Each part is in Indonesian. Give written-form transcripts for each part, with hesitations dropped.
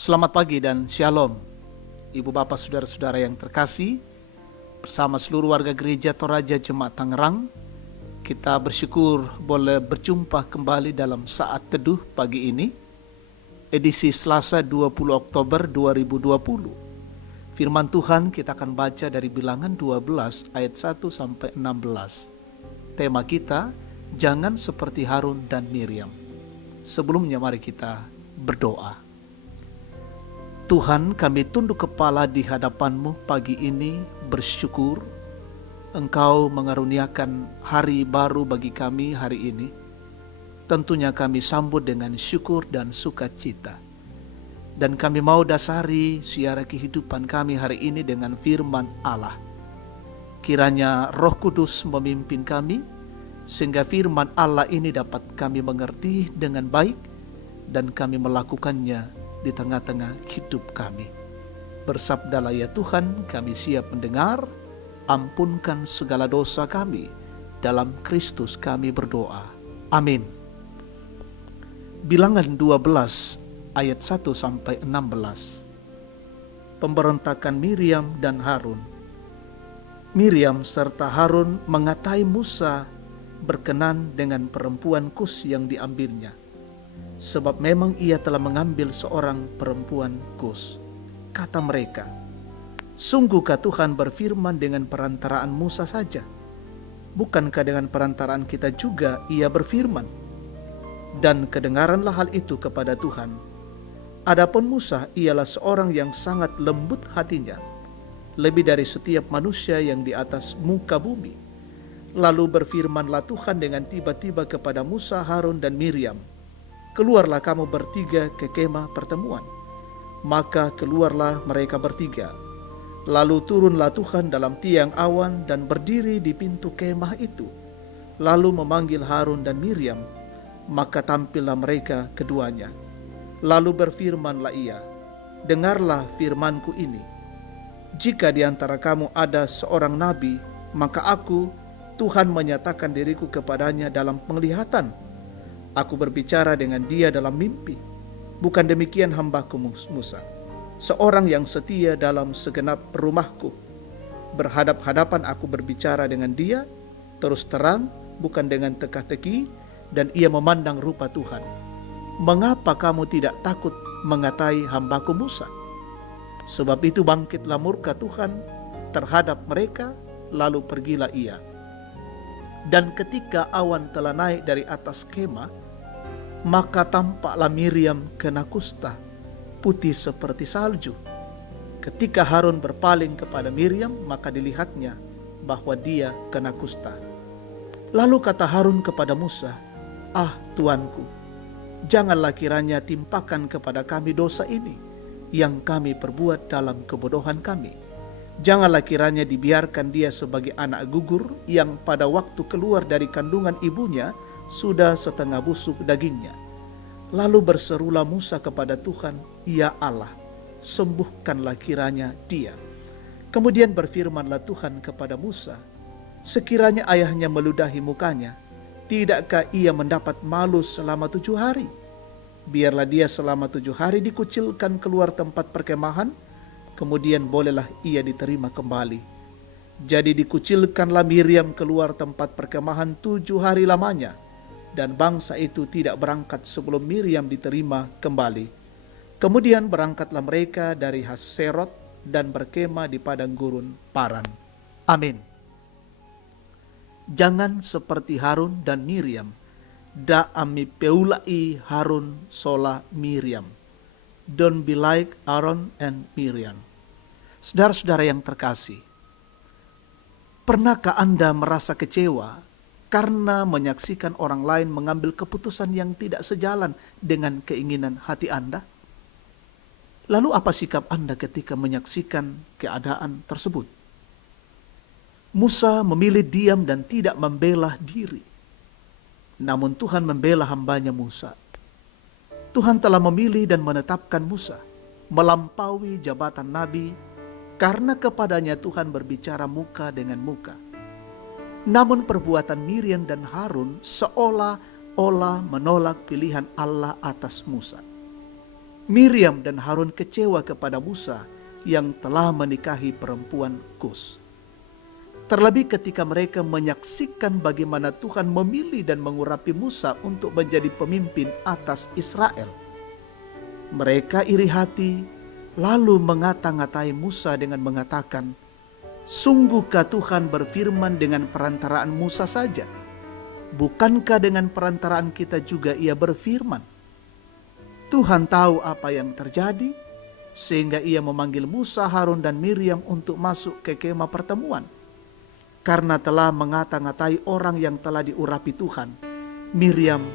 Selamat pagi dan shalom, Ibu Bapak Saudara-saudara yang terkasih. Bersama seluruh warga gereja Toraja Jemaat Tangerang, kita bersyukur boleh berjumpa kembali dalam saat teduh pagi ini, edisi Selasa 20 Oktober 2020. Firman Tuhan kita akan baca dari Bilangan 12 ayat 1 sampai 16. Tema kita, jangan seperti Harun dan Miriam. Sebelumnya mari kita berdoa. Tuhan, kami tunduk kepala di hadapan-Mu pagi ini bersyukur Engkau mengaruniakan hari baru bagi kami hari ini. Tentunya kami sambut dengan syukur dan sukacita. Dan kami mau dasari siara kehidupan kami hari ini dengan firman Allah. Kiranya Roh Kudus memimpin kami, sehingga firman Allah ini dapat kami mengerti dengan baik dan kami melakukannya di tengah-tengah hidup kami. Bersabdalah ya Tuhan, kami siap mendengar. Ampunkan segala dosa kami. Dalam Kristus kami berdoa. Amin. Bilangan 12 ayat 1 sampai 16. Pemberontakan Miriam dan Harun. Miriam serta Harun mengatai Musa berkenan dengan perempuan Kus yang diambilnya, sebab memang ia telah mengambil seorang perempuan Kus. Kata mereka, sungguhkah Tuhan berfirman dengan perantaraan Musa saja? Bukankah dengan perantaraan kita juga ia berfirman? Dan kedengaranlah hal itu kepada Tuhan. Adapun Musa ialah seorang yang sangat lembut hatinya, lebih dari setiap manusia yang di atas muka bumi. Lalu berfirmanlah Tuhan dengan tiba-tiba kepada Musa, Harun dan Miriam, keluarlah kamu bertiga ke kemah pertemuan. Maka keluarlah mereka bertiga. Lalu turunlah Tuhan dalam tiang awan dan berdiri di pintu kemah itu. Lalu memanggil Harun dan Miriam, maka tampillah mereka keduanya. Lalu berfirmanlah ia, dengarlah firmanku ini. Jika di antara kamu ada seorang nabi, maka aku, Tuhan menyatakan diriku kepadanya dalam penglihatan. Aku berbicara dengan dia dalam mimpi. Bukan demikian hambaku Musa, seorang yang setia dalam segenap rumahku. Berhadap-hadapan aku berbicara dengan dia, terus terang, bukan dengan teka-teki, dan ia memandang rupa Tuhan. Mengapa kamu tidak takut mengatai hambaku Musa? Sebab itu bangkitlah murka Tuhan terhadap mereka, lalu pergilah ia. Dan ketika awan telah naik dari atas kemah, maka tampaklah Miriam kena kusta, putih seperti salju. Ketika Harun berpaling kepada Miriam, maka dilihatnya bahwa dia kena kusta. Lalu kata Harun kepada Musa, ah Tuanku, janganlah kiranya timpakan kepada kami dosa ini yang kami perbuat dalam kebodohan kami. Janganlah kiranya dibiarkan dia sebagai anak gugur yang pada waktu keluar dari kandungan ibunya sudah setengah busuk dagingnya. Lalu berserulah Musa kepada Tuhan, ya Allah, sembuhkanlah kiranya dia. Kemudian berfirmanlah Tuhan kepada Musa, sekiranya ayahnya meludahi mukanya, tidakkah ia mendapat malu selama 7 hari? Biarlah dia selama 7 hari dikucilkan keluar tempat perkemahan, kemudian bolehlah ia diterima kembali. Jadi dikucilkanlah Miriam keluar tempat perkemahan 7 hari lamanya, dan bangsa itu tidak berangkat sebelum Miriam diterima kembali. Kemudian berangkatlah mereka dari Haserot dan berkemah di padang gurun Paran. Amin. Jangan seperti Harun dan Miriam. Da ami peulai Harun sola Miriam. Don't be like Aaron and Miriam. Saudara-saudara yang terkasih, pernahkah Anda merasa kecewa karena menyaksikan orang lain mengambil keputusan yang tidak sejalan dengan keinginan hati Anda? Lalu apa sikap Anda ketika menyaksikan keadaan tersebut? Musa memilih diam dan tidak membela diri. Namun Tuhan membela hambanya Musa. Tuhan telah memilih dan menetapkan Musa melampaui jabatan nabi karena kepadanya Tuhan berbicara muka dengan muka. Namun perbuatan Miriam dan Harun seolah-olah menolak pilihan Allah atas Musa. Miriam dan Harun kecewa kepada Musa yang telah menikahi perempuan Kus. Terlebih ketika mereka menyaksikan bagaimana Tuhan memilih dan mengurapi Musa untuk menjadi pemimpin atas Israel. Mereka iri hati, lalu mengata-ngatai Musa dengan mengatakan, "Sungguhkah Tuhan berfirman dengan perantaraan Musa saja? Bukankah dengan perantaraan kita juga Ia berfirman?" Tuhan tahu apa yang terjadi, sehingga Ia memanggil Musa, Harun, dan Miriam untuk masuk ke kemah pertemuan. Karena telah mengata-ngatai orang yang telah diurapi Tuhan, Miriam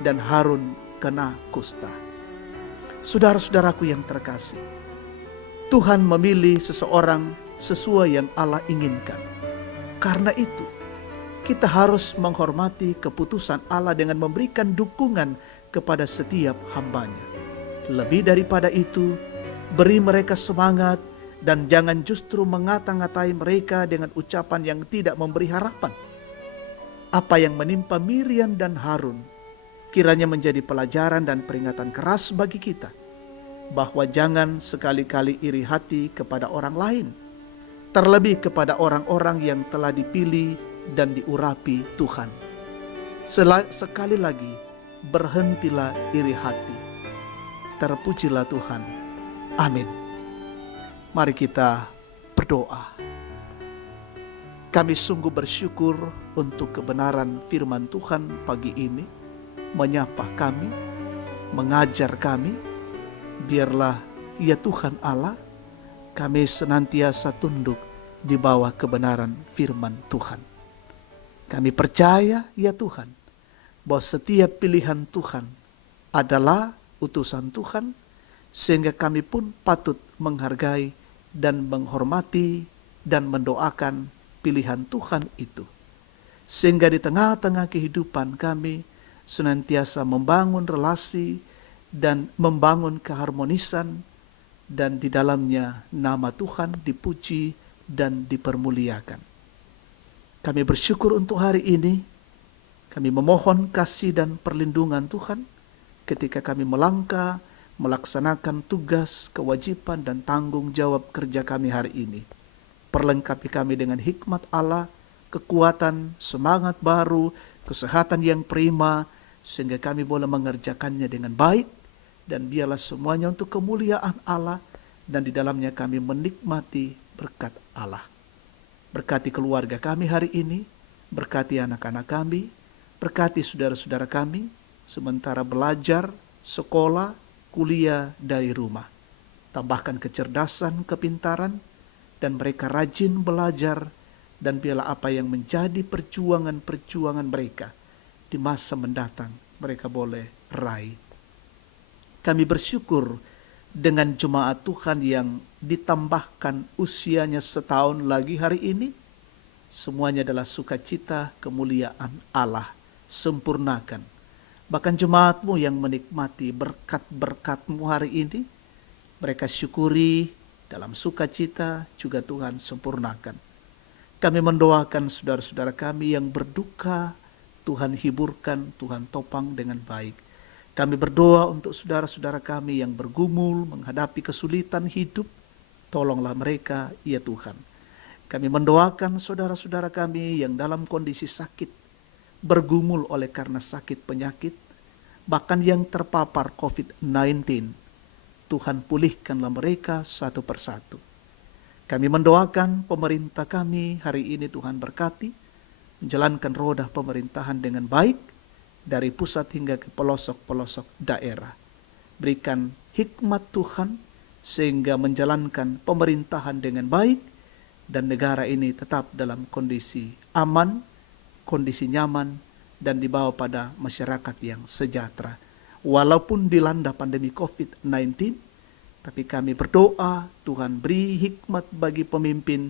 dan Harun kena kusta. Saudara-saudaraku yang terkasih, Tuhan memilih seseorang sesuai yang Allah inginkan. Karena itu, kita harus menghormati keputusan Allah dengan memberikan dukungan kepada setiap hambanya. Lebih daripada itu, beri mereka semangat dan jangan justru mengata-ngatai mereka dengan ucapan yang tidak memberi harapan. Apa yang menimpa Miriam dan Harun kiranya menjadi pelajaran dan peringatan keras bagi kita, bahwa jangan sekali-kali iri hati kepada orang lain, terlebih kepada orang-orang yang telah dipilih dan diurapi Tuhan. Sekali lagi, berhentilah iri hati. Terpujilah Tuhan. Amin. Mari kita berdoa. Kami sungguh bersyukur untuk kebenaran firman Tuhan pagi ini, menyapa kami, mengajar kami. Biarlah ya Tuhan Allah, kami senantiasa tunduk di bawah kebenaran firman Tuhan. Kami percaya ya Tuhan, bahwa setiap pilihan Tuhan adalah utusan Tuhan, sehingga kami pun patut menghargai dan menghormati dan mendoakan pilihan Tuhan itu. Sehingga di tengah-tengah kehidupan kami senantiasa membangun relasi dan membangun keharmonisan, dan di dalamnya nama Tuhan dipuji dan dipermuliakan. Kami bersyukur untuk hari ini. Kami memohon kasih dan perlindungan Tuhan ketika kami melangkah melaksanakan tugas, kewajiban, dan tanggung jawab kerja kami hari ini. Perlengkapi kami dengan hikmat Allah, kekuatan, semangat baru, kesehatan yang prima, sehingga kami boleh mengerjakannya dengan baik, dan biarlah semuanya untuk kemuliaan Allah, dan di dalamnya kami menikmati berkat Allah. Berkati keluarga kami hari ini, berkati anak-anak kami, berkati saudara-saudara kami, sementara belajar, sekolah, kuliah dari rumah. Tambahkan kecerdasan, kepintaran, dan mereka rajin belajar, dan biarlah apa yang menjadi perjuangan-perjuangan mereka di masa mendatang mereka boleh raih. Kami bersyukur dengan jemaat Tuhan yang ditambahkan usianya setahun lagi hari ini. Semuanya adalah sukacita kemuliaan Allah. Sempurnakan. Bahkan jemaatmu yang menikmati berkat-berkatmu hari ini, mereka syukuri dalam sukacita juga Tuhan sempurnakan. Kami mendoakan saudara-saudara kami yang berduka, Tuhan hiburkan, Tuhan topang dengan baik. Kami berdoa untuk saudara-saudara kami yang bergumul menghadapi kesulitan hidup, tolonglah mereka ya Tuhan. Kami mendoakan saudara-saudara kami yang dalam kondisi sakit, bergumul oleh karena sakit penyakit, bahkan yang terpapar COVID-19. Tuhan pulihkanlah mereka satu persatu. Kami mendoakan pemerintah kami hari ini, Tuhan berkati, menjalankan roda pemerintahan dengan baik, dari pusat hingga ke pelosok-pelosok daerah. Berikan hikmat Tuhan, sehingga menjalankan pemerintahan dengan baik, dan negara ini tetap dalam kondisi aman, kondisi nyaman, dan dibawa pada masyarakat yang sejahtera. Walaupun dilanda pandemi COVID-19, tapi kami berdoa Tuhan beri hikmat bagi pemimpin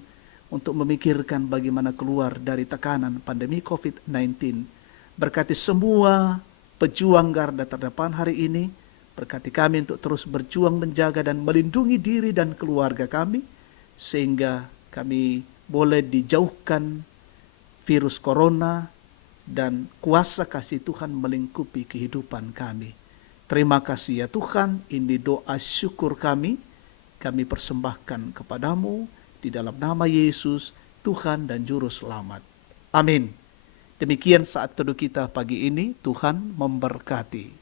untuk memikirkan bagaimana keluar dari tekanan pandemi COVID-19. Berkati semua pejuang garda terdepan hari ini, berkati kami untuk terus berjuang menjaga dan melindungi diri dan keluarga kami, sehingga kami boleh dijauhkan virus corona, dan kuasa kasih Tuhan melingkupi kehidupan kami. Terima kasih ya Tuhan, ini doa syukur kami persembahkan kepadamu di dalam nama Yesus, Tuhan dan Juru Selamat. Amin. Demikian saat teduh kita pagi ini, Tuhan memberkati.